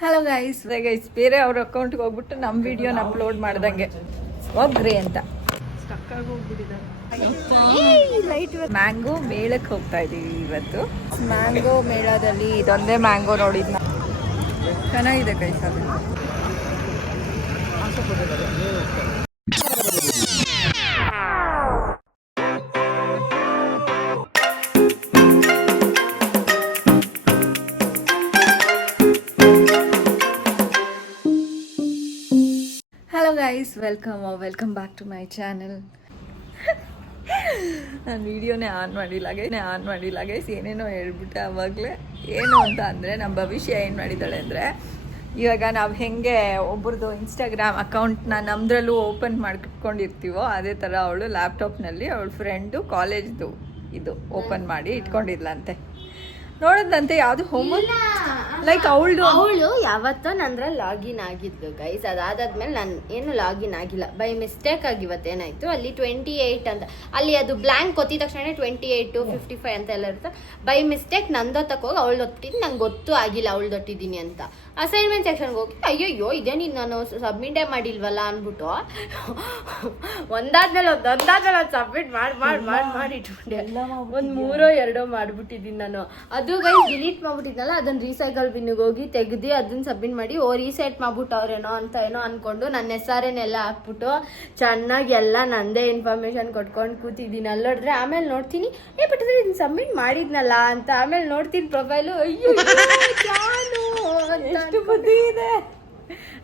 Hello guys ಬೇರೆ ಅವ್ರ ಅಕೌಂಟ್ಗೆ ಹೋಗ್ಬಿಟ್ಟು ನಮ್ಮ ವಿಡಿಯೋನ ಅಪ್ಲೋಡ್ ಮಾಡ್ದಂಗೆ ಒಬ್ರಿ ಅಂತ ಮ್ಯಾಂಗೋ ಮೇಳಕ್ಕೆ ಹೋಗ್ತಾ ಇದೀವಿ ಇವತ್ತು. ಮ್ಯಾಂಗೋ ಮೇಳದಲ್ಲಿ ಇದೊಂದೇ ಮ್ಯಾಂಗೋ ನೋಡಿದ್ನ, ಚೆನ್ನಾಗಿದೆ ಗೈಸ್. ಅದು hello guys, welcome back to my channel. ನಾನು ವಿಡಿಯೋನೇ ಆನ್ ಮಾಡಿಲ್ಲ ಗೈಸ್. ಏನೇನೋ ಹೇಳ್ಬಿಟ್ಟೆ ಅವಾಗಲೇ. ಏನು ಅಂತ ಅಂದರೆ ನಮ್ಮ ಭವಿಷ್ಯ ಏನು ಮಾಡಿದ್ದಾಳೆ ಅಂದರೆ, ಇವಾಗ ನಾವು ಹೆಂಗೆ ಒಬ್ರದ್ದು ಇನ್ಸ್ಟಾಗ್ರಾಮ್ ಅಕೌಂಟ್ನ ನಮ್ಮದ್ರಲ್ಲೂ ಓಪನ್ ಮಾಡ್ಕೊಂಡಿರ್ತೀವೋ ಅದೇ ಥರ ಅವಳು ಲ್ಯಾಪ್ಟಾಪ್ನಲ್ಲಿ ಅವಳ ಫ್ರೆಂಡು ಕಾಲೇಜ್ದು ಇದು ಓಪನ್ ಮಾಡಿ ಇಟ್ಕೊಂಡಿದ್ಲಂತೆ. ನೋಡಿದಂತೆ ಯಾವುದು ಹೋಮ್ವರ್ಕ್ ಲೈಕ್ ಅವಳು ಯಾವತ್ತೋ ನಂದ್ರಲ್ಲಿ ಲಾಗಿನ್ ಆಗಿದ್ದು ಗೈಸ್. ಅದಾದ್ಮೇಲೆ ನಾನು ಏನು ಲಾಗಿನ್ ಆಗಿಲ್ಲ. ಬೈ ಮಿಸ್ಟೇಕ್ ಆಗಿ ಇವತ್ತೇನಾಯ್ತು, ಅಲ್ಲಿ 28 ಅಂತ ಅಲ್ಲಿ ಅದು ಬ್ಲ್ಯಾಂಕ್ ಕೊತ್ತಿದ ತಕ್ಷಣ 28 55 ಅಂತ ಎಲ್ಲ ಇರುತ್ತೆ. ಬೈ ಮಿಸ್ಟೇಕ್ ನಂದೊತ್ತಕ್ಕೆ ಹೋಗಿ ಅವಳು ಒತ್ತಿದ್ದು ನಂಗೆ ಗೊತ್ತು ಆಗಿಲ್ಲ ಅವಳು ದೊಟ್ಟಿದ್ದೀನಿ ಅಂತ. ಅಸೈನ್ಮೆಂಟ್ ಸೆಕ್ಷನ್ಗೆ ಹೋಗಿ ಅಯ್ಯಯ್ಯೋ ಇದೇನು ನಾನು ಸಬ್ಮಿಟೇ ಮಾಡಿಲ್ವಲ್ಲ ಅಂದ್ಬಿಟ್ಟು ಒಂದಾದ್ಮೇಲೆ ಒಂದು ಸಬ್ಮಿಟ್ ಮಾಡಿ ಇಟ್ಬಿಟ್ಟೆ. ಒಂದು 3-2 ಮಾಡ್ಬಿಟ್ಟಿದ್ದೀನಿ ನಾನು. ಅದು ಗೈಸ್ ಡಿಲೀಟ್ ಮಾಡ್ಬಿಟ್ಟಿದ್ನಲ್ಲ, ಅದನ್ನ ರೀಸೈಕಲ್ ಬಿನ್ನಿಗೆ ಹೋಗಿ ತೆಗ್ದು ಅದನ್ನ ಸಬ್ಮಿಟ್ ಮಾಡಿ ರೀಸೆಟ್ ಮಾಡ್ಬಿಟ್ಟವ್ರೇನೋ ಅಂತ ಏನೋ ಅನ್ಕೊಂಡು ನನ್ನ ಹೆಸರೇನೆಲ್ಲ ಹಾಕ್ಬಿಟ್ಟು ಚೆನ್ನಾಗಿ ಎಲ್ಲ ನಂದೇ ಇನ್ಫಾರ್ಮೇಶನ್ ಕೊಟ್ಕೊಂಡು ಕೂತಿದ್ದೀನಿ. ಅಲ್ಲೋಡ್ರೆ ಆಮೇಲೆ ನೋಡ್ತೀನಿ ಬಿಟ್ಟಿದ್ರೆ ಇದನ್ನ ಸಬ್ಮಿಟ್ ಮಾಡಿದ್ನಲ್ಲ ಅಂತ. ಆಮೇಲೆ ನೋಡ್ತೀನಿ ಪ್ರೊಫೈಲು, ಅಯ್ಯೋ ಎಷ್ಟು ಬುದ್ಧಿ ಇದೆ.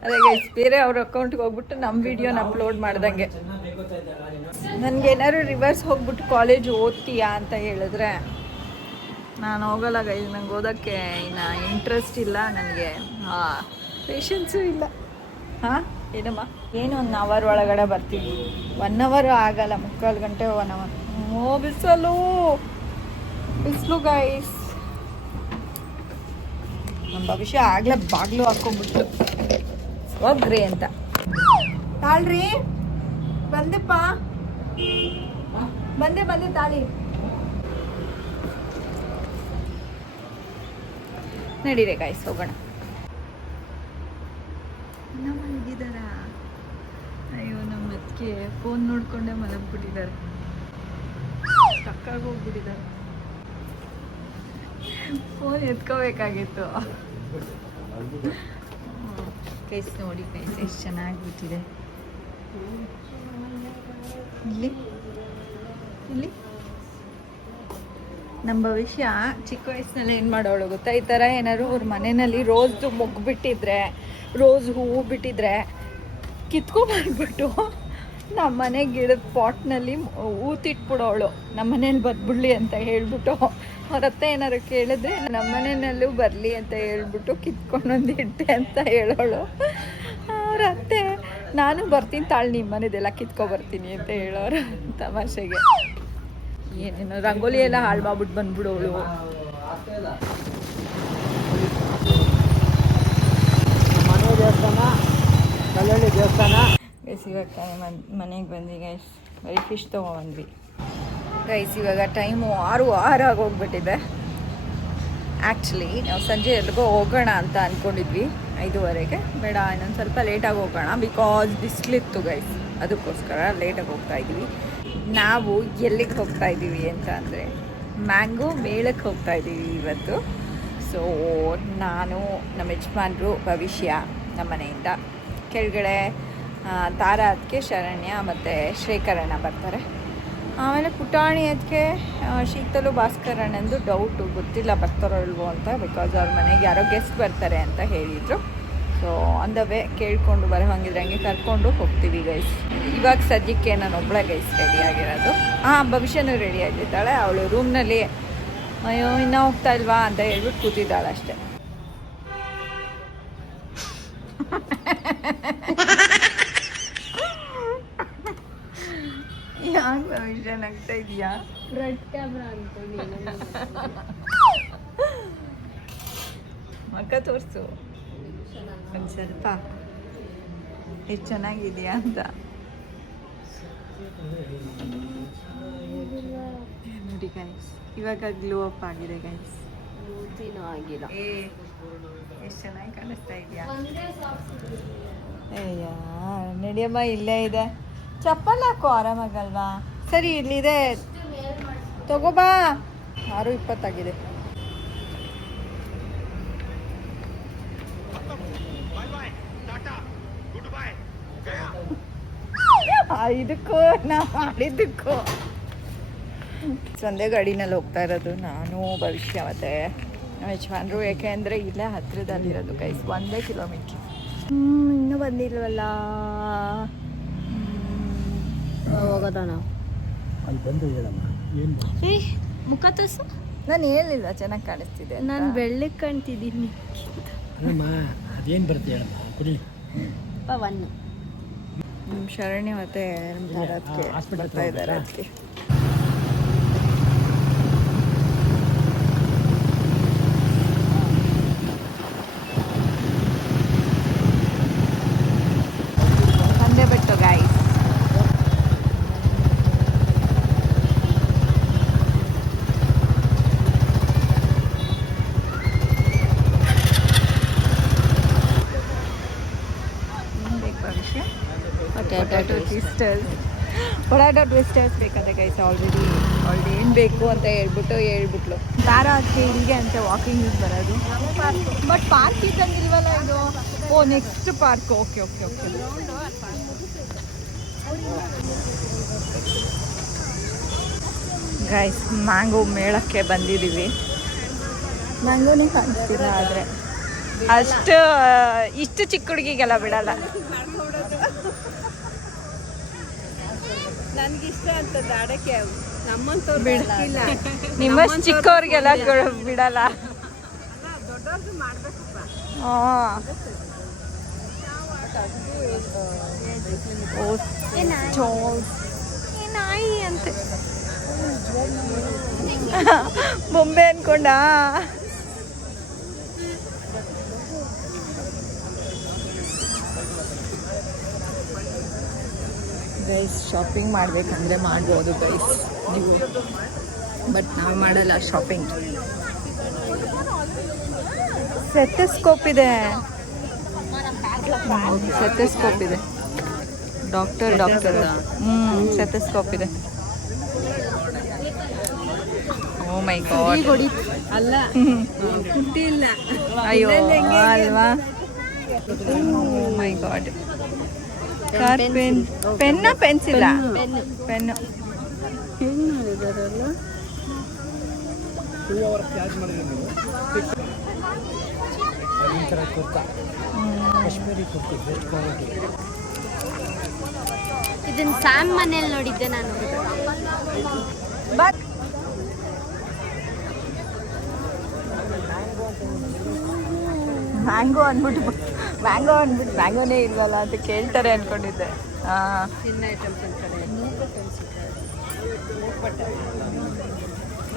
ಅದೇ ಗೈಸ್ ಬೇರೆ ಅವ್ರ ಅಕೌಂಟ್ಗೆ ಹೋಗ್ಬಿಟ್ಟು ನಮ್ಮ ವಿಡಿಯೋನ ಅಪ್ಲೋಡ್ ಮಾಡ್ದಂಗೆ. ನನಗೇನಾದ್ರು ರಿವರ್ಸ್ ಹೋಗ್ಬಿಟ್ಟು ಕಾಲೇಜ್ ಓದ್ತೀಯಾ ಅಂತ ಹೇಳಿದ್ರೆ ನಾನು ಹೋಗಲ್ಲ ಗೈಸ್. ನಂಗೆ ಓದೋಕ್ಕೆ ಇನ್ನು ಇಂಟ್ರೆಸ್ಟ್ ಇಲ್ಲ, ನನಗೆ ಪೇಷನ್ಸು ಇಲ್ಲ. ಹಾಂ ಏನಮ್ಮ ಏನು 1 ಅವರ್ ಒಳಗಡೆ ಬರ್ತೀವಿ. 1 ಅವರ್ ಆಗಲ್ಲ, 3/4 ಗಂಟೆ 1 ಅವರ್. ಬಿಸಿಲು ಗೈಸ್. ನಮ್ಮ ಭವಿಷ್ಯ ಆಗಲೇ ಬಾಗಿಲು ಹಾಕ್ಕೊಂಡ್ಬಿಟ್ಟು ಹೋಗ್ರಿ ಅಂತ. ತಾಳ್ರಿ ಬಂದೆಪ್ಪ, ಬಂದೆ ತಾಳಿ. ನಡೀರಿ ಗಾಯ್ಸ್ ಹೋಗೋಣ. ನಮ್ಮ ಮಲಗಿದಾರ. ಅಯ್ಯೋ ನಮ್ಮ ಅದಕ್ಕೆ ಫೋನ್ ನೋಡ್ಕೊಂಡೆ ಮಲಗ್ಬಿಟ್ಟಿದ್ದಾರೆ. ಕಕ್ಕಾಗಿ ಹೋಗ್ಬಿಟ್ಟಿದ್ದಾರೆ. ಫೋನ್ ಎತ್ಕೋಬೇಕಾಗಿತ್ತು. ಕೈಸ್ ನೋಡಿ ಕೈಸ್ ಎಷ್ಟು ಚೆನ್ನಾಗಿಬಿಟ್ಟಿದೆ. ಇಲ್ಲಿ ನಮ್ಮ ಭವಿಷ್ಯ ಚಿಕ್ಕ ವಯಸ್ಸಿನಲ್ಲಿ ಏನು ಮಾಡೋಳು ಗೊತ್ತಾ, ಈ ಥರ ಏನಾದ್ರು ಅವ್ರ ಮನೆಯಲ್ಲಿ ರೋಸ್ದು ಮೊಗ್ಗು ಬಿಟ್ಟಿದ್ರೆ, ರೋಸ್ ಹೂವು ಬಿಟ್ಟಿದ್ರೆ ಕಿತ್ಕೊಂಡ್ಬಂದ್ಬಿಟ್ಟು ನಮ್ಮ ಮನೆ ಗಿಡದ ಪಾಟ್ನಲ್ಲಿ ಊತಿಟ್ಬಿಡೋಳು. ನಮ್ಮ ಮನೇಲಿ ಬರ್ಬಿಡ್ಲಿ ಅಂತ ಹೇಳ್ಬಿಟ್ಟು ಅವ್ರ ಅತ್ತೆ ಏನಾರು ಕೇಳಿದ್ರೆ ನಮ್ಮ ಮನೆಯಲ್ಲೂ ಬರಲಿ ಅಂತ ಹೇಳ್ಬಿಟ್ಟು ಕಿತ್ಕೊಂಡೊಂದು ಇಟ್ಟೆ ಅಂತ ಹೇಳೋಳು. ಅವ್ರ ಅತ್ತೆ ನಾನು ಬರ್ತೀನಿ ತಾಳು, ನಿಮ್ಮ ಮನೆದೆಲ್ಲ ಕಿತ್ಕೊಬರ್ತೀನಿ ಅಂತ ಹೇಳೋರು ತಮಾಷೆಗೆ. ಏನೇನೋ ರಂಗೋಲಿ ಎಲ್ಲ ಹಾಳು ಮಾಡ್ಬಿಟ್ಟು ಬಂದ್ಬಿಡೋಳು. ದೇವಸ್ಥಾನ ಗೈಸ್. ಇವಾಗ ಮನೆಗೆ ಬಂದ್ವಿ ಗೈಸ್. ಬರೀ ಫಿಶ್ ತೊಗೊಂಡ್ಬಂದ್ವಿ ಗೈಸ್. ಇವಾಗ ಟೈಮು 6 ಆಗೋಗ್ಬಿಟ್ಟಿದೆ. ಆ್ಯಕ್ಚುಲಿ ನಾವು ಸಂಜೆ ಎಲ್ಲಿಗೋ ಹೋಗೋಣ ಅಂತ ಅಂದ್ಕೊಂಡಿದ್ವಿ 5:30ಗೆ. ಬೇಡ ಇನ್ನೊಂದು ಸ್ವಲ್ಪ ಲೇಟಾಗಿ ಹೋಗೋಣ, ಬಿಕಾಸ್ ಬಿಸಿಲಿತ್ತು ಗೈಸ್. ಅದಕ್ಕೋಸ್ಕರ ಲೇಟಾಗಿ ಹೋಗ್ತಾ ಇದ್ದೀವಿ. ನಾವು ಎಲ್ಲಿಗೆ ಹೋಗ್ತಾ ಇದ್ದೀವಿ ಅಂತ ಅಂದರೆ ಮ್ಯಾಂಗೋ ಮೇಳಕ್ಕೆ ಹೋಗ್ತಾ ಇದ್ದೀವಿ ಇವತ್ತು. ಸೊ ನಾನು, ನಮ್ಮ ಯಜಮಾನ್ರು, ಭವಿಷ್ಯ ನಮ್ಮ ಮನೆಯಿಂದ, ಕೆಳಗಡೆ ತಾರಾ ಅದಕ್ಕೆ ಶರಣ್ಯ ಮತ್ತು ಶ್ರೀಕರಣ್ಣ ಬರ್ತಾರೆ. ಆಮೇಲೆ ಪುಟಾಣಿ ಅದಕ್ಕೆ ಶೀತಲು ಭಾಸ್ಕರಣ್ಣಂದು ಡೌಟು, ಗೊತ್ತಿಲ್ಲ ಬರ್ತಾರೋ ಇಲ್ವೋ ಅಂತ, ಬಿಕಾಸ್ ಅವ್ರ ಮನೆಗೆ ಯಾರೋ ಗೆಸ್ಟ್ ಬರ್ತಾರೆ ಅಂತ ಹೇಳಿದರು. ಸೊ ಆನ್ ದ ವೇ ಕೇಳಿಕೊಂಡು ಬರೋ ಹಂಗಿದ್ರೆ ಹಂಗೆ ಕರ್ಕೊಂಡು ಹೋಗ್ತೀವಿ ಗೈಸ್. ಇವಾಗ ಸದ್ಯಕ್ಕೆ ನಾನು ಒಬ್ಬಳೆ ಗೈಸ್ ರೆಡಿ ಆಗಿರೋದು. ಭವಿಷ್ಯನೂ ರೆಡಿ ಆಗಿದ್ದಾಳೆ. ಅವಳು ರೂಮ್ನಲ್ಲಿ ಅಯ್ಯೋ ಇನ್ನೂ ಹೋಗ್ತಾ ಇಲ್ವಾ ಅಂತ ಹೇಳ್ಬಿಟ್ಟು ಕೂತಿದ್ದಾಳೆ ಅಷ್ಟೆ. ಯಾಕೆ ಭವಿಷ್ಯ ನಗ್ತಾ ಇದೆಯಾ? ಫ್ರಂಟ್ ಕ್ಯಾಮ್ರಾ ಅನ್ಕೊಂಡು ಮಕ್ಕ ತೋರಿಸು ಒಂದು ಸ್ವಲ್ಪ ಎಷ್ಟು ಚೆನ್ನಾಗಿದೆಯಾ ಅಂತ. ನೋಡಿ ಗೈಸ್, ಇವಾಗ ಗ್ಲೋ ಅಪ್ ಆಗಿದೆ ಗೈಸ್. ಆಗಿಲ್ಲ. ಎಷ್ಟು ಚೆನ್ನಾಗಿ ಕಾಣಿಸ್ತಾ ಇದೆಯಾ. ಒಂದೇ ಸಾಕ್ಸ್ ಅಯ್ಯ ನಡಿಯಮ್ಮ, ಇಲ್ಲೇ ಇದೆ. ಚಪ್ಪಲ್ ಹಾಕೋ ಆರಾಮಾಗಲ್ವಾ? ಸರಿ ಇಲ್ಲಿದೆ, ತಗೋಬಾ. 6:20 ಆಗಿದೆ. ಇದಕ್ಕೂ ನಾ ಮಾಡಿದ್ದಕ್ಕೂ ಒಂದೇ ಗಾಡಿನಲ್ಲಿ ಹೋಗ್ತಾ ಇರೋದು ನಾನು, ಭವಿಷ್ಯ ಮತ್ತೆ ಯಜಮಾನ್ರು. ಯಾಕೆ ಅಂದರೆ ಇಲ್ಲೇ ಹತ್ತಿರದಲ್ಲಿರೋದು ಗೈಸ್, 1 ಕಿಲೋಮೀಟ್ರ್. ಇನ್ನೂ ಬಂದಿಲ್ವಲ್ಲ. ಹೋಗೋದ ನಾವು ಅಲ್ಲಿ ಬಂದು ಹೇಳಮ್ಮ ಏನು ಮುಖ ತೋರ್ಸು. ನಾನು ಹೇಳಿಲ್ಲ ಚೆನ್ನಾಗಿ ಕಾಣಿಸ್ತಿದೆ ಅಂತ. ನಾನು ಬೆಳ್ಳಗೆ ಕಾಣ್ತಿದ್ದೀನಿ. ಅಲ್ಲಮ್ಮ ಅದೇನು ಬರುತ್ತೆ ಹೇಳಮ್ಮ ಕುಡಿ. ಒನ್ ಶರಣ್ಯ ಮತ್ತೆ ಹಾಸ್ಪಿಟಲ್ ಬರ್ತಾ ಇದ್ದಾರೆ ಅದಕ್ಕೆ. ಒಂದೇ ಬಿಟ್ಟು ಗಾಯ್ಸ್. ಪೊಟ್ಯಾಟೊ ಟ್ವಿಸ್ಟರ್ಸ್ ಬೇಕಾದ್ರೆ ಗೈಸ್. ಆಲ್ರೆಡಿ ಏನು ಬೇಕು ಅಂತ ಹೇಳ್ಬಿಟ್ಲು. ತಾರಾ ಅದಕ್ಕೆ ಇಲ್ಲಿಗೆ ಅಂತ ವಾಕಿಂಗ್ ಬರೋದು. ಬಟ್ ಪಾರ್ಕ್ ಇದ್ದಂಗಿಲ್ವಲ್ಲ ಇದು. Oh next park. Okay okay okay. Guys mango ಮೇಳಕ್ಕೆ ಬಂದಿದ್ದೀವಿ. ಮ್ಯಾಂಗೋನೇ ಕಾಣಿಸ್ತಿಲ್ಲ, ಆದರೆ ಇಷ್ಟು ಚಿಕ್ಕ ಹುಡುಗಿಗೆಲ್ಲ ಬಿಡಲ್ಲ. ನನ್ಗಿಷ್ಟ ಅಂತ ದಾಡಕ್ಕೆ ನಮ್ಮಂತವ್ರು ಬಿಡ್ತಿಲ್ಲ. ನಿಮ್ಮಷ್ಟು ಚಿಕ್ಕವ್ರಿಗೆಲ್ಲ ಬಿಡಲ್ಲ. ದೊಡ್ಡವ್ರದ್ದು ಮಾಡ್ಬೇಕಪ್ಪ. ನಾಯಿ ಅಂತೆ. ಬೊಂಬೆ ಅನ್ಕೊಂಡ. ಗೈಸ್ ಶಾಪಿಂಗ್ ಮಾಡಬೇಕಂದ್ರೆ ಮಾಡ್ಬೋದು ಗೈಸ್ ನೀವು, ಬಟ್ ನಾವು ಮಾಡಲ್ಲ ಶಾಪಿಂಗ್. ಸೆಥೆಸ್ಕೋಪ್ ಇದೆ. ಸೆಥೆಸ್ಕೋಪ್ ಇದೆ. ಡಾಕ್ಟರ್ ಸೆಥೆಸ್ಕೋಪ್ ಇದೆ. Oh my god. ಅಲ್ಲ ಕುಟ್ಟಿಲ್ಲ. ಅಯ್ಯೋ ಅಲ್ವಾ. Oh my god. Car pen. ಪೆನ್ನ ಪೆನ್ಸಿಲ್ಲ? ಪೆನ್ನು. ಹೆಂಗ್ ಮಾಡಿದಾರಲ್ಲ. Kashmiri kurti best quality. ಇದನ್ನ ಸ್ಯಾಮ್ ಮನೇಲಿ ನೋಡಿದ್ದೆ ನಾನು. ಬಟ್ ಮ್ಯಾಂಗೋ ಮ್ಯಾಂಗೋನೇ ಇಲ್ವಲ್ಲ ಅಂತ ಕೇಳ್ತಾರೆ ಅನ್ಕೊಂಡಿದ್ದೆ.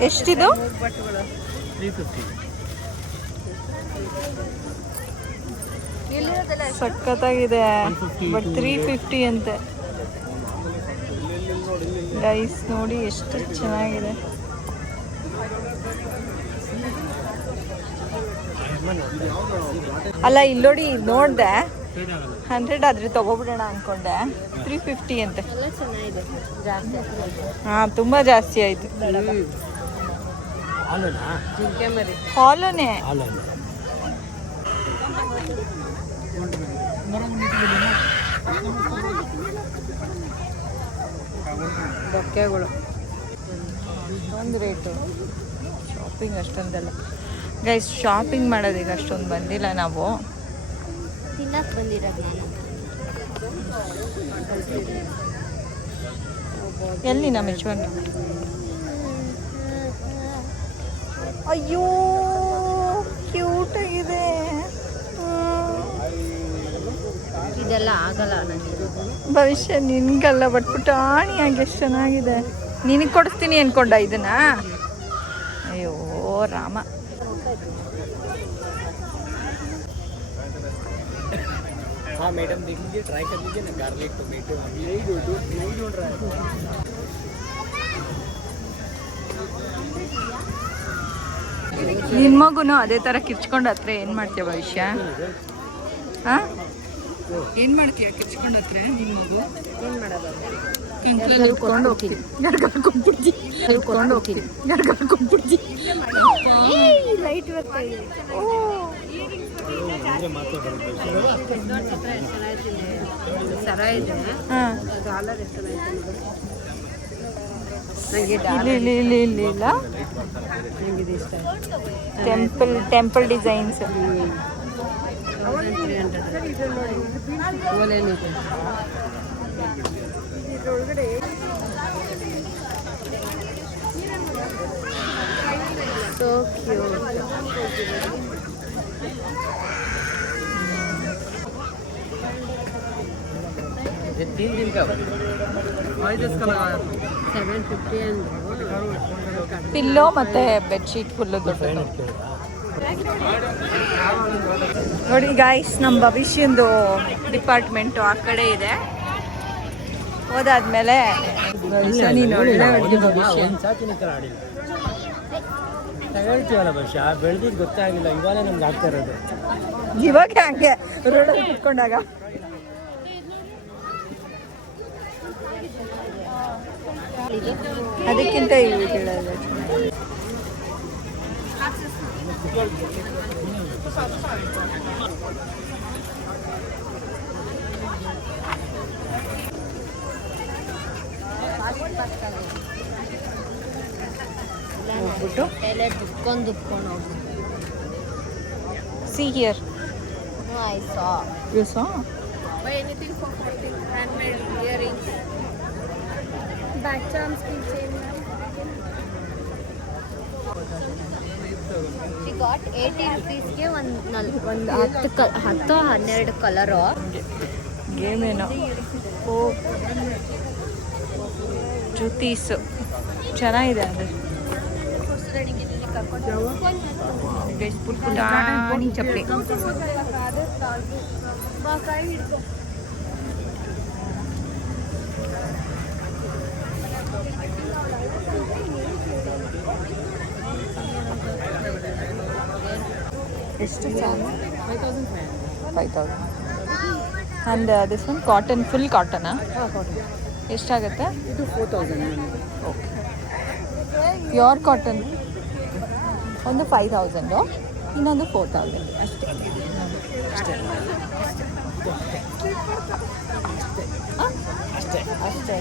ಎಷ್ಟಿದು? 350. ಸಖತ್ತಾಗಿದೆ. ಬಟ್ 350 ಅಂತೆ ಗೈಸ್. ನೋಡಿ ಎಷ್ಟು ಚೆನ್ನಾಗಿದೆ. ಅಲ್ಲ ಇಲ್ಲೋಡಿ ನೋಡಿದೆ 100 ಆದ್ರೆ ತಗೋಬಿಡೋಣ ಅನ್ಕೊಂಡೆ. 350 ಅಂತೆ. ಎಲ್ಲ ಚೆನ್ನಾಗಿದೆ. ಜಾಸ್ತಿ ಹಾಂ ತುಂಬ ಜಾಸ್ತಿ ಆಯಿತು. ಹಾಲನಾ? ಜಿಂಕೆ ಮರಿ. ಹಾಲುನೇ. ಹಾಲನ್ನು ಬೊಕ್ಕೆಗಳು ಒಂದು ರೇಟು. ಶಾಪಿಂಗ್ ಅಷ್ಟೊಂದಲ್ಲ ಗೈಸ್. ಶಾಪಿಂಗ್ ಮಾಡೋದೀಗ ಅಷ್ಟೊಂದು ಬಂದಿಲ್ಲ ನಾವು. ತಿನ್ನಕ್ಕೆ ಬಂದಿರೋದು ನಾನು. ಎಲ್ಲಿ ನಮ್ಮ ಯಜಮಾನ್? ಅಯ್ಯೋ ಕ್ಯೂಟ್ ಆಗಿದೆ. ಇದೆಲ್ಲ ಆಗಲ್ಲ ನನಗೆ. ಭವಿಷ್ಯ ನಿನ್ಗಲ್ಲ, ಬಟ್ ಪುಟಾಣಿಯಾಗಿ ಎಷ್ಟು ಚೆನ್ನಾಗಿದೆ. ನಿನಗೆ ಕೊಡಿಸ್ತೀನಿ ಅನ್ಕೊಂಡ ಇದನ್ನ? ಅಯ್ಯೋ ರಾಮ. हाँ मैडम देख लीजिए, ट्राई कर लीजिए ना, गार्लिक टोमेटो यही ढूंढ रहा है। ನಿಮಗೂ ಅದೇ ಥರ ಕಿರ್ಚ್ಕೊಂಡು ಹತ್ರ ಏನು ಮಾಡ್ತೀಯ ಭವಿಷ್ಯ? ಹಾಂ, ಏನು ಮಾಡ್ತೀಯ ಕಿರ್ಚ್ಕೊಂಡು ಹತ್ರ ನಿಮಗೂ? ಏನು ಮಾಡೋದು? ಕಂಕ್ಳಲ್ಲಿ ಉಟ್ಕೊಂಡು ಹೋಗ್ತೀನಿ, ಲೈಟ್ ಬರ್ತಾ ಇದೆ. ಸರ ಇದೆ. ಹಾಂ, ಡಾಲರ್ ಎಷ್ಟು ಇಲ್ಲಿ ಇಲ್ಲ, ಟೆಂಪಲ್ ಡಿಸೈನ್ಸ್. So cute. ये 3 दिन का 750 ಪಿಲ್ಲೋ ಮತ್ತೆ ಬೆಡ್ಶೀಟ್ ಫುಲ್ಲು ದೊಡ್ಡದು. ನೋಡಿ ಗಾಯ್ಸ್, ನಮ್ಮ ಭವಿಷ್ಯಂದು ಡಿಪಾರ್ಟ್ಮೆಂಟು ಆ ಕಡೆ ಇದೆ. ಹೋದಾದ್ಮೇಲೆ ನೀನು ಒಳ್ಳೆ ಹುಡುಗಿ ಭವಿಷ್ಯ. ಹೇಳ್ತೀವಲ್ಲ ಭವಿಷ್ಯ, ಬೆಳೆದಿದ್ದು ಗೊತ್ತಾಗಿಲ್ಲ, ಇವಾಗ ನಮ್ಗೆ ಆಗ್ತಾ ಇರೋದು. ಇವಾಗ ಹಂಗೆ ರೋಡಲ್ಲಿ ಕುತ್ಕೊಂಡಾಗ ಅದಕ್ಕಿಂತ ಇವು ಕೇಳಲ್ಲ. ಹೋಗ್ಬಿಟ್ಟು ದುಕ್ಕೊಂಡು ಹೋಗಿ. See here. No, I saw. You saw? Buy anything for 14. Handmade earrings. Back charms, keychain. She got 80 rupeesಗೆ ಒಂದು 10-12 ಕಲರು. ಗೇಮ್ ಏನೋ. ಓ, ಜ್ಯೋತೀಸ್ ಚೆನ್ನಾಗಿದೆ ಅದು. ಪುಟಾಣಿ ಚಪ್ಪಲಿ. ಎಷ್ಟು? 5,000. And this one cotton, full ಕಾಟನಾ? ಎಷ್ಟಾಗುತ್ತೆ ಇದು 4,000. Okay, pure cotton. ಒಂದು 5,000, ಇನ್ನೊಂದು 4,000 ಅಷ್ಟೇ. ಅಷ್ಟೇ ಅಷ್ಟೇ.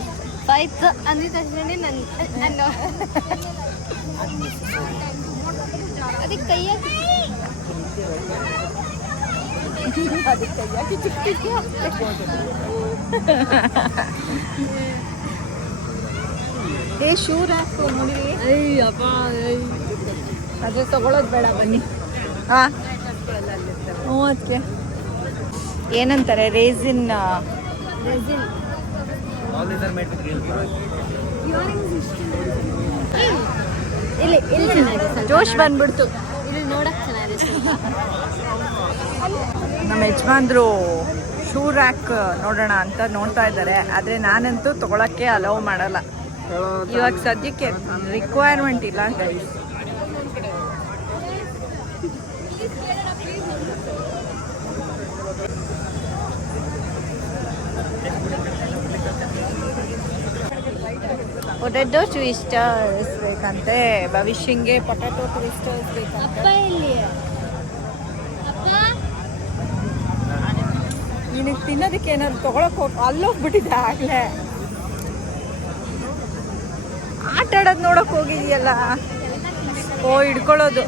5 ಅಂದಿದ ತಕ್ಷಣ ನನ್ನ ಅದಕ್ಕೆ ಕೈಯಾಗಿ ಏ ಶೂರ್ ಹಾಕು ನೋಡಿ. ಅದೇ ತಗೊಳ್ಳೋದು ಬೇಡ, ಬನ್ನಿ. ಹಾಂ, ಅದಕ್ಕೆ ಏನಂತಾರೆ, ರೇಸಿನ್. ಇಲ್ಲಿ ಚೆನ್ನಾಗಿದೆ, ಜೋಶ್ ಬಂದ್ಬಿಡ್ತು. ಇಲ್ಲಿ ನೋಡಕ್ ಚೆನ್ನಾಗಿದೆ. ನಮ್ಮ ಯಜಮಾನ್ರು ಶೂ ರ್ಯಾಕ್ ನೋಡೋಣ ಅಂತ ನೋಡ್ತಾ ಇದ್ದಾರೆ. ಆದರೆ ನಾನಂತೂ ತೊಗೊಳಕ್ಕೆ ಅಲೌ ಮಾಡಲ್ಲ ಇವಾಗ, ಸದ್ಯಕ್ಕೆ ರಿಕ್ವೈರ್ಮೆಂಟ್ ಇಲ್ಲ ಗೈಸ್. ಪೊಟೆಟೊ ಟ್ವಿಸ್ಟರ್ಸ್ ಬೇಕಂತೆ ಭವಿಷ್ಯಂಗೆ. ಪೊಟೆಟೊ ಟ್ವಿಸ್ಟರ್ಸ್ ಬೇಕಂತೆ. ನಿನಗೆ ತಿನ್ನೋದಕ್ಕೆ ಏನಾದ್ರು ತೊಗೊಳಕ್ಕೆ ಅಲ್ಲೋಗ್ಬಿಟ್ಟಿದ್ದೆ ಆಗಲೇ. ಆಟ ಆಡೋದು ನೋಡೋಕೆ ಹೋಗಿದೆಯಲ್ಲ. ಓ, ಹಿಡ್ಕೊಳ್ಳೋದು.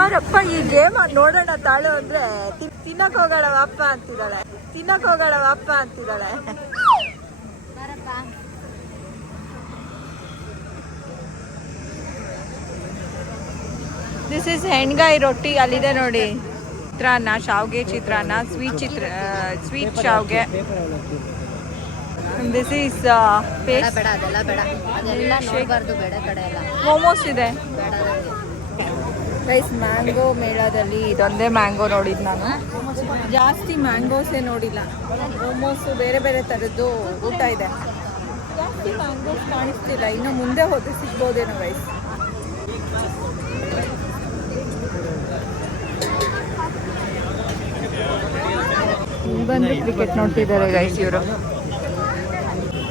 ಅವರಪ್ಪ ಈ ಗೇಮ್ ನೋಡೋಣ ತಾಳು ಅಂದ್ರೆ ತಿನ್ನಕ್ ಹೋಗೋಣ ಅಪ್ಪ ಅಂತಿದ್ದಾಳೆ. ದಿಸ್ ಇಸ್ ಹೆಣ್ಗಾಯಿ ರೊಟ್ಟಿ. ಅಲ್ಲಿದೆ ನೋಡಿ, ಚಿತ್ರಾನ್ನ, ಶಾವ್ಗೆ ಚಿತ್ರಾನ್ನ, ಸ್ವೀಟ್ ಶಾವ್ಗೆ. This is paste. ಬೇಡ ಅದೆಲ್ಲ ಬೇಡ, ಅದೆಲ್ಲ ನೋಡಬಾರ್ದು. ಬೇಡ ಕಡೆ ಎಲ್ಲ ಮೋಮೋಸ್ ಇದೆ. ಬೇಡ. ಗೈಸ್ ಮ್ಯಾಂಗೋ ಮೇಳದಲ್ಲಿ ಇದೊಂದೇ ಮ್ಯಾಂಗೋ ನೋಡಿದ್ದು ನಾನು. ಜಾಸ್ತಿ ಮ್ಯಾಂಗೋಸೇ ನೋಡಿಲ್ಲ. ಮೋಮೋಸು ಬೇರೆ ಬೇರೆ ಥರದ್ದು ಊಟ ಇದೆ. ಜಾಸ್ತಿ ಮ್ಯಾಂಗೋಸ್ ಕಾಣಿಸ್ತಿಲ್ಲ. ಇನ್ನು ಮುಂದೆ ಹೋದ್ರೆ ಸಿಗ್ಬೋದೇನೋ ಗೈಸ್. ಬಂದು ಕ್ರಿಕೆಟ್ ನೋಡ್ತಿದ್ದಾರೆ ಗೈಸ್ ಇವರು.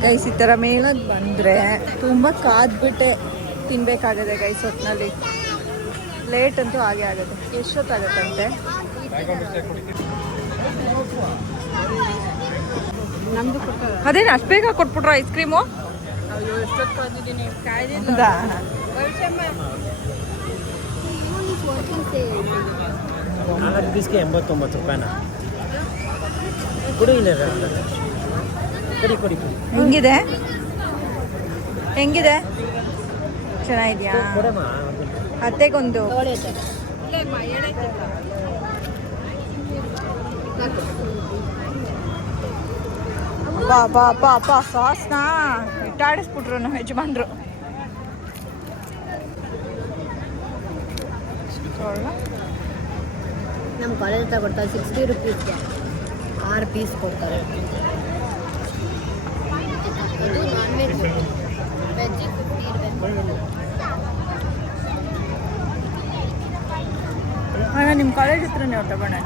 ಗೈಸ್ ಈ ಥರ ಮೇಳಕ್ಕೆ ಬಂದರೆ ತುಂಬ ಕಾದ್ಬಿಟ್ಟೆ ತಿನ್ಬೇಕಾಗದೆ ಗೈಸ್. ಹೊತ್ತಿನಲ್ಲಿ ಲೇಟ್ ಅಂತೂ ಹಾಗೆ ಆಗುತ್ತೆ. ಎಷ್ಟೊತ್ತಾಗತ್ತಂತೆ? ನಮ್ದು ಅದೇನು ಅಷ್ಟು ಬೇಗ ಕೊಟ್ಬಿಟ್ರು ಐಸ್ ಕ್ರೀಮು? ಎಷ್ಟೊತ್ತು ಬಂದಿದ್ದೀನಿ ಕಾಯ್ದಿಲ್ಲ. ಹೌದಾ? 4 ಪೀಸ್ಗೆ 89 ರೂಪಾಯಿನ ಕೊಡಿ. ಕೊಡಿ ಹೆಂಗಿದೆ ಹೆಂಗಿದೆ? ಚೆನ್ನಾಗಿದ್ಯಾ? ಅತ್ತೆಗೊಂದು ಅಪ್ಪ ಸಾಸ್ನ ಇಟ್ಟಾಡಿಸ್ಬಿಟ್ರು ನಮ್ಮ ಯಜಮಾನ್ರು. ನಮ್ಮ ಕಾಲೇಜ್ ತಗೊಡ್ತಾರೆ 60 ರುಪೀಸ್ಗೆ 6 ಪೀಸ್ ಕೊಡ್ತಾರೆ. ಅದು ನಾನ್ ವೆಜ್, ವೆಜ್ಜಿಗೆ 50 ಇರಬೇಕು. ಅಣ್ಣ ನಿಮ್ಮ ಕಾಲೇಜ್ ಹತ್ರನೇ ತಗೊಂಡೆ.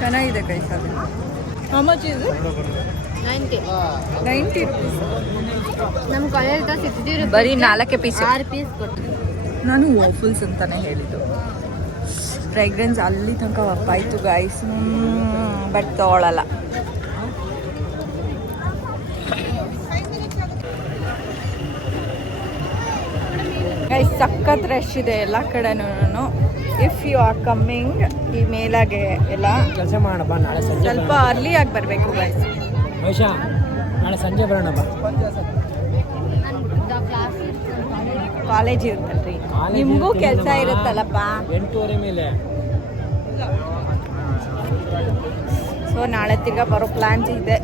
ಚೆನ್ನಾಗಿದೆ ಕೈಸ್. ಅದು ಹೌ ಮಚ್ ಇದು? 90 ರುಪೀಸ್. ನಮ್ಮ ಕಾಲೇಜ್ 60 ರುಪೀಸ್ ಬರೀ 4 ಪೀಸ್. 6 ಪೀಸ್ ಕೊಡ್ತಾರೆ. ನಾನು ವಾಫಲ್ಸ್ ಅಂತಾನೆ ಹೇಳಿದ್ದು. ಫ್ರೇಗ್ರೆನ್ಸ್ ಅಲ್ಲಿ ತನಕ ಒಪ್ಪಾಯ್ತು ಗೈಸ್. ಬಟ್ ತಗೊಳ್ಳಲ್ಲ. ಗೈಸ್ ಸಖತ್ ರಶ್ ಇದೆ ಎಲ್ಲ ಕಡೆನೂ. ಇಫ್ ಯು ಆರ್ ಕಮ್ಮಿಂಗ್ ಈ ಮೇಲಾಗೆ ಎಲ್ಲ ಕೆಲಸ ಮಾಡೋಣ ಬಾ. ನಾಳೆ ಸಂಜೆ ಸ್ವಲ್ಪ ಅರ್ಲಿ ಆಗಿ ಬರಬೇಕು ಗೈಸ್. ವೈಶಾ ನಾಳೆ ಸಂಜೆ ಬರೋಣ ಬಾ. ಕಾಲೇಜ್ ಇರುತ್ತಲ್ರಿ, ನಿಮಗೂ ಕೆಲಸ ಇರುತ್ತಲ್ಲಪ್ಪ. 8:30 ಮೇಲೆ. ಸೊ ನಾಳೆ ತಿರ್ಗಾ ಬರೋ ಪ್ಲಾನ್ಸ್ ಇದೆ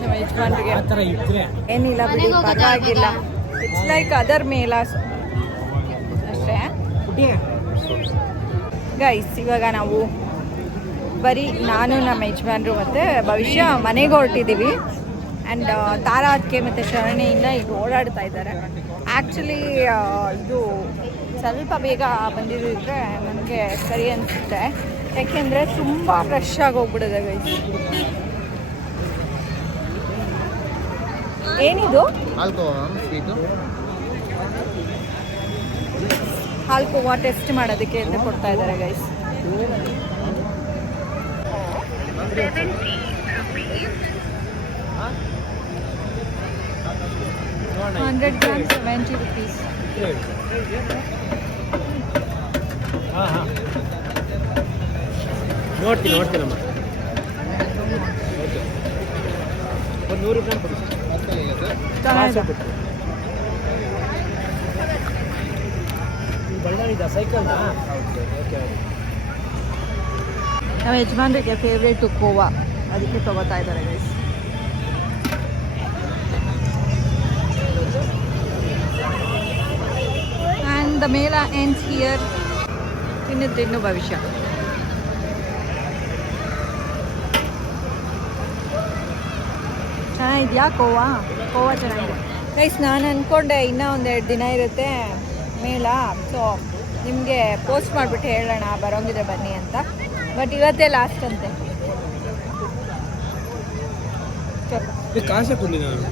ನಮ್ಮ ಯಜಮಾನ್ರಿಗೆ. ಆ ಥರ ಇದ್ರೆ ಏನಿಲ್ಲ ಬಿಡಿ, ಪರವಾಗಿಲ್ಲ. ಇಟ್ಸ್ ಲೈಕ್ ಅದರ್ ಮೇಲಾಸ್ ಅಷ್ಟೇ ಗೈಸ್. ಇವಾಗ ನಾವು ಬರೀ ನಾನು ನಮ್ಮ ಯಜಮಾನ್ರು ಮತ್ತು ಭವಿಷ್ಯ ಮನೆಗೆ ಹೊರಟಿದ್ದೀವಿ. ಆ್ಯಂಡ್ ತಾರಾ ಅದಕ್ಕೆ ಮತ್ತು ಶರಣಿಯಿಂದ ಈಗ ಓಡಾಡ್ತಾ ಇದ್ದಾರೆ. ಆ್ಯಕ್ಚುಲಿ ಇದು ಸ್ವಲ್ಪ ಬೇಗ ಬಂದಿದ್ದರೆ ನನಗೆ ಸರಿ ಅನಿಸುತ್ತೆ. ಯಾಕೆಂದರೆ ತುಂಬ ಫ್ರೆಶ್ ಆಗಿ ಹೋಗ್ಬಿಡಿದೆ ಗೈಸ್. ಏನಿದು? ಹಾಲ್ಕೋವಾ ಟೆಸ್ಟ್ ಮಾಡೋದಕ್ಕೆ ಅಂತ ಕೊಡ್ತಾ ಇದ್ದಾರೆ ಗೈಸ್. 100 grams 70 rupees. ಹಾಂ ನೋಡ್ತೀನಮ್ಮ. ಓಕೆ, ಒಂದು 100 ಗ್ರಾಮ್ ಕೊಡಿ. ಬಳ್ಳಾರಿದ ಸೈಕಲ್. ಓಕೆ. ನಮ್ಮ ಯಜಮಾನ್ರಿಗೆ ಫೇವ್ರೇಟು ಕೋವಾ, ಅದಕ್ಕೆ ತಗೋತಾ ಇದ್ದಾರೆ ಗೈಸ್. ಆ್ಯಂಡ್ ದ ಮೇಳ ಎಂಡ್ಸ್ ಹಿಯರ್. ತಿನ್ನು ಭವಿಷ್ಯ. ಚೆನ್ನಾಗಿದೆಯಾ ಕೋವಾ ಚೆನ್ನಾಗಿದೆ ಗೈಸ್. ನಾನು ಅಂದ್ಕೊಂಡೆ ಇನ್ನೂ 1-2 ದಿನ ಇರುತ್ತೆ ಮೇಳ. ಸೊ ನಿಮಗೆ ಪೋಸ್ಟ್ ಮಾಡಿಬಿಟ್ಟು ಹೇಳೋಣ ಬರೋಂಗಿದ್ರೆ ಬನ್ನಿ ಅಂತ. ಬಟ್ ಇವತ್ತೇ ಲಾಸ್ಟ್ ಅಂತೆ. ಕಾಸೆ ಕೊಡಿ ನಾನು.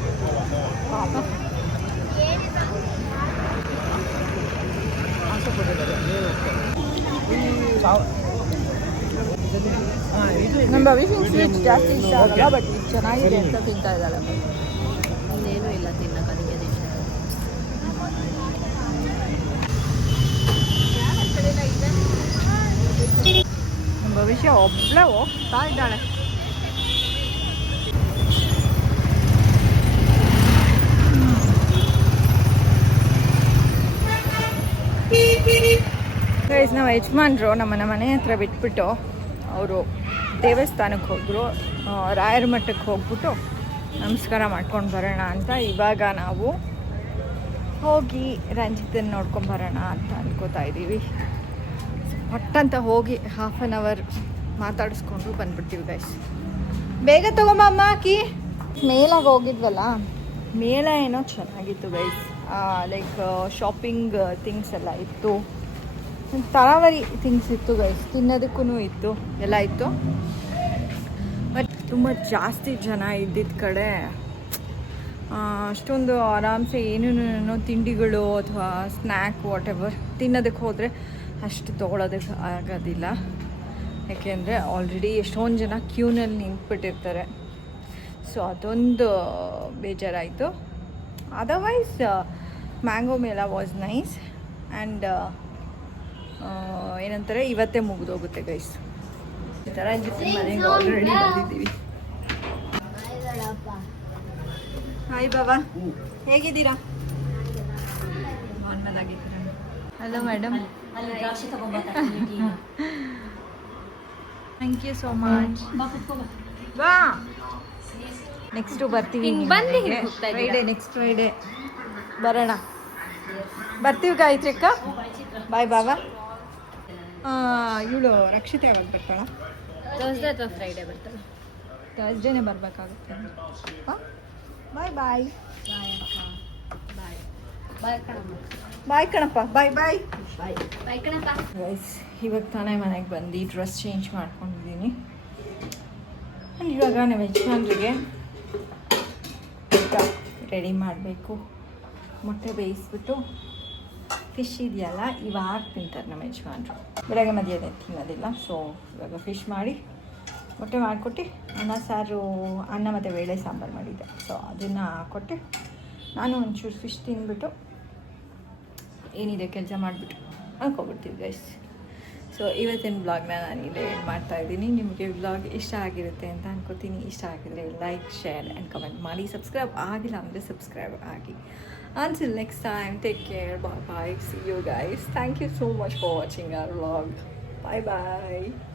ನಮ್ಮ ಭವಿಷ್ಯ ಸ್ವೀಟ್ ಜಾಸ್ತಿ ಇಷ್ಟ ಆಗಲ್ಲ, ಬಟ್ ಇದು ಚೆನ್ನಾಗಿದೆ ಅಂತ ತಿಂತಾ ಇದ್ದಾಳೆ. ಇನ್ನೇನು ಇಲ್ಲ ತಿನ್ನಕ್ಕೆ, ಅದಕ್ಕೆ ನಮ್ಮ ಭವಿಷ್ಯ ಒಬ್ಬಳೇ ಹೋಗ್ತಾ ಇದ್ದಾಳೆ. ಗೈಸ್, ನಾವು ಯಜಮಾನ್ರು ನಮ್ಮನ್ನ ಮನೆ ಹತ್ರ ಬಿಟ್ಬಿಟ್ಟು ಅವರು ದೇವಸ್ಥಾನಕ್ಕೆ ಹೋದರು. ರಾಯರ ಮಠಕ್ಕೆ ಹೋಗ್ಬಿಟ್ಟು ನಮಸ್ಕಾರ ಮಾಡ್ಕೊಂಡು ಬರೋಣ ಅಂತ ಇವಾಗ ನಾವು ಹೋಗಿ ರಂಜಿತನ್ನು ನೋಡ್ಕೊಂಬರೋಣ ಅಂತ ಅನ್ಕೋತಾ ಇದ್ದೀವಿ. ಪಟ್ಟಂತ ಹೋಗಿ 1/2 ಅವರ್ ಮಾತಾಡಿಸ್ಕೊಂಡು ಬಂದ್ಬಿಡ್ತೀವಿ ಗೈಸ್. ಬೇಗ ತಗೊಂಬಮ್ಮ ಕೀ. ಮೇಲಾಗ ಹೋಗಿದ್ವಲ್ಲ, ಮೇಳ ಏನೋ ಚೆನ್ನಾಗಿತ್ತು ಗೈಸ್. ಲೈಕ್ ಶಾಪಿಂಗ್ ಥಿಂಗ್ಸ್ ಎಲ್ಲ ಇತ್ತು, ತರಾವರಿ ಥಿಂಗ್ಸ್ ಇತ್ತು ಗೈಸ್, ತಿನ್ನೋದಕ್ಕೂ ಇತ್ತು, ಎಲ್ಲ ಇತ್ತು. ಬಟ್ ತುಂಬ ಜಾಸ್ತಿ ಜನ ಇದ್ದಿದ್ದ ಕಡೆ ಅಷ್ಟೊಂದು ಆರಾಮ್ಸೆ ಏನೇನೋ ತಿಂಡಿಗಳು ಅಥವಾ ಸ್ನ್ಯಾಕ್ ವಾಟೆವರ್ ತಿನ್ನೋದಕ್ಕೆ ಹೋದರೆ ಅಷ್ಟು ತೊಗೊಳೋದಕ್ಕೆ ಆಗೋದಿಲ್ಲ. ಯಾಕೆಂದರೆ ಆಲ್ರೆಡಿ ಎಷ್ಟೊಂದು ಜನ ಕ್ಯೂನಲ್ಲಿ ನಿಂತ್ಬಿಟ್ಟಿರ್ತಾರೆ. ಸೊ ಅದೊಂದು ಬೇಜಾರಾಯಿತು. ಅದರ್ವೈಸ್ ಮ್ಯಾಂಗೋ ಮೇಳ ವಾಸ್ ನೈಸ್. ಆ್ಯಂಡ್ ಏನಂತಾರೆ, ಇವತ್ತೇ ಮುಗಿದೋಗುತ್ತೆ ಗೈಸ್. ಈ ಥರ ಮನೆಗೆ ಆಲ್ರೆಡಿ ಬಂದಿದ್ದೀವಿ. ಹಾಯ್ ಬಾಬಾ, ಹೇಗಿದ್ದೀರಾ? ನಾರ್ಮಲ್ ಆಗಿದ್ದೀರಾ? Hello madam, thank you so much. ಬಾ, ನೆಕ್ಸ್ಟು ಬರ್ತೀವಿ. ಫ್ರೈಡೇ, ನೆಕ್ಸ್ಟ್ ಫ್ರೈಡೇ ಬರೋಣ. ಬರ್ತೀವಿ ಗಾಯತ್ರಿಕ್ಕ. ಬಾಯ್ ಬಾಬಾ. ಇವಳು ರಕ್ಷಿತ ಯಾವಾಗ ಬರ್ತಾಳ? ಥರ್ಸ್ಡೇ ಅಥವಾ ಫ್ರೈಡೇ ಬರ್ತಾಳೆ. ಥರ್ಸ್ಡೇನೇ ಬರಬೇಕಾಗುತ್ತೆ. ಹಾಂ, ಬಾಯ್ ಬಾಯ್. ಬಾಯ್ ಕಣಪ್ಪ. ಬಾಯ್ ಬಾಯ್ ಬಾಯ್ ಕಣಪ್ಪ. ಗೈಸ್, ಇವಾಗ ತಾನೇ ಮನೆಗೆ ಬಂದು ಡ್ರೆಸ್ ಚೇಂಜ್ ಮಾಡ್ಕೊಂಡಿದ್ದೀನಿ. ಆ್ಯಂಡ್ ಇವಾಗ ನಮ್ಮ ಯಜಮಾನ್ರಿಗೆ ರೆಡಿ ಮಾಡಬೇಕು. ಮೊಟ್ಟೆ ಬೇಯಿಸ್ಬಿಟ್ಟು ಫಿಶ್ ಇದೆಯಲ್ಲ, ಇವಾಗ ತಿಂತಾರೆ ನಮ್ಮ ಯಜಮಾನ್ರು. ಬೆಳಗ್ಗೆ ಮಧ್ಯಾಹ್ನ ತಿನ್ನೋದಿಲ್ಲ. ಸೊ ಇವಾಗ ಫಿಶ್ ಮಾಡಿ ಮೊಟ್ಟೆ ಮಾಡಿಕೊಟ್ಟು ಅನ್ನ ಸಾರು, ಅನ್ನ ಮತ್ತು ಬೇಳೆ ಸಾಂಬಾರು ಮಾಡಿದ್ದೆ. ಸೊ ಅದನ್ನು ಕೊಟ್ಟು ನಾನು ಒಂಚೂರು ಫಿಶ್ ತಿಂದ್ಬಿಟ್ಟು ಏನಿದೆ ಕೆಲಸ ಮಾಡಿಬಿಟ್ಟು ಅನ್ಕೊಬಿಡ್ತೀವಿ ಗೈಸ್. ಸೊ ಇವತ್ತಿನ ವ್ಲಾಗ್ನ ನಾನು ಇಲ್ಲೇ ಎಂಡ್ ಮಾಡ್ತಾಯಿದ್ದೀನಿ. ನಿಮಗೆ ವ್ಲಾಗ್ ಇಷ್ಟ ಆಗಿರುತ್ತೆ ಅಂತ ಅನ್ಕೋತೀನಿ. ಇಷ್ಟ ಆಗಿದ್ರೆ ಲೈಕ್, ಶೇರ್ ಆ್ಯಂಡ್ ಕಮೆಂಟ್ ಮಾಡಿ. ಸಬ್ಸ್ಕ್ರೈಬ್ ಆಗಿಲ್ಲ ಅಂದರೆ ಸಬ್ಸ್ಕ್ರೈಬ್ ಆಗಿ. Until next time, take care. Bye bye. See you guys. Thank you so much for watching our vlog. Bye bye.